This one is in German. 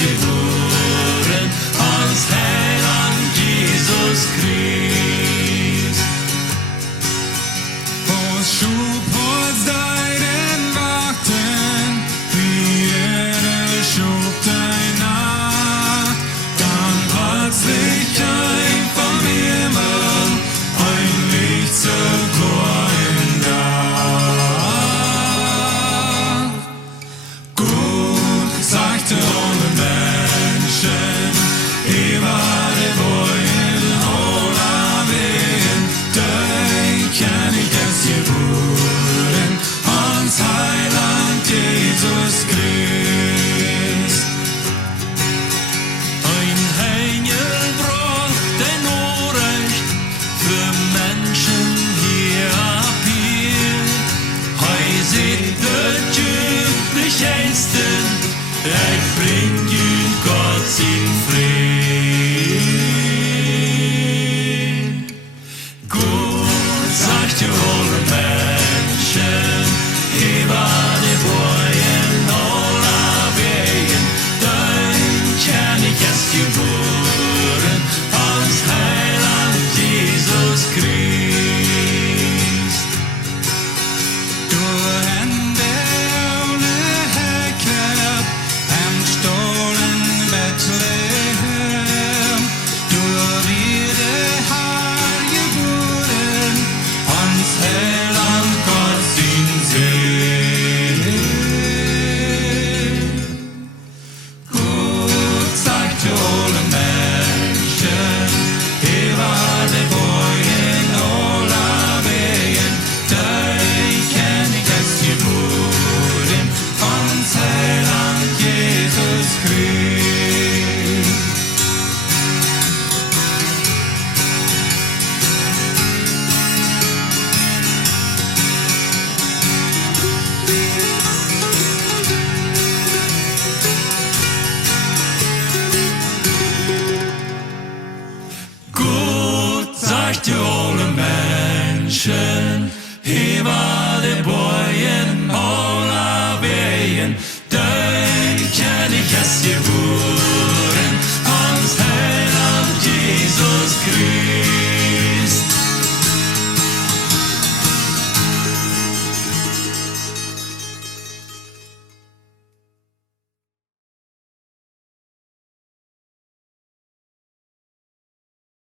geworden, ans Heiland Jesus Christ. Oss schub oss deinen Warten, wie Erde schub dein nach. Dann plötzlich ein vom Himmel, ein Licht zur kleinen Dach. Gut sagte alle Menschen, ich war der Boy in aller Wehen, dich kenn ich es geworden, ans Heiland Jesus Christ. Ein Engel brach den Orecht für Menschen hier ab hier. Hei seht der Jünglich Einsten, ich bring ihn Gott sin Fried. Gut sagt ihr alle Menschen, ich war der Boy in aller Wegen, dein kenn ich es geworden, ans Heiland Jesus Christ. Du hände ohne Hecke, am Stollen Bethlehem. Du wirde Herr geboren, ans Heiland Gott sin See. Gut sagt alle Menschen, ich war der Boy in aller Wegen, dich kenn ich es geworden, ans Heiland Jesus Christ. Gut sagt ihr alle Menschen, ich war der Boy in aller Wegen, dich kenn ich es geworden.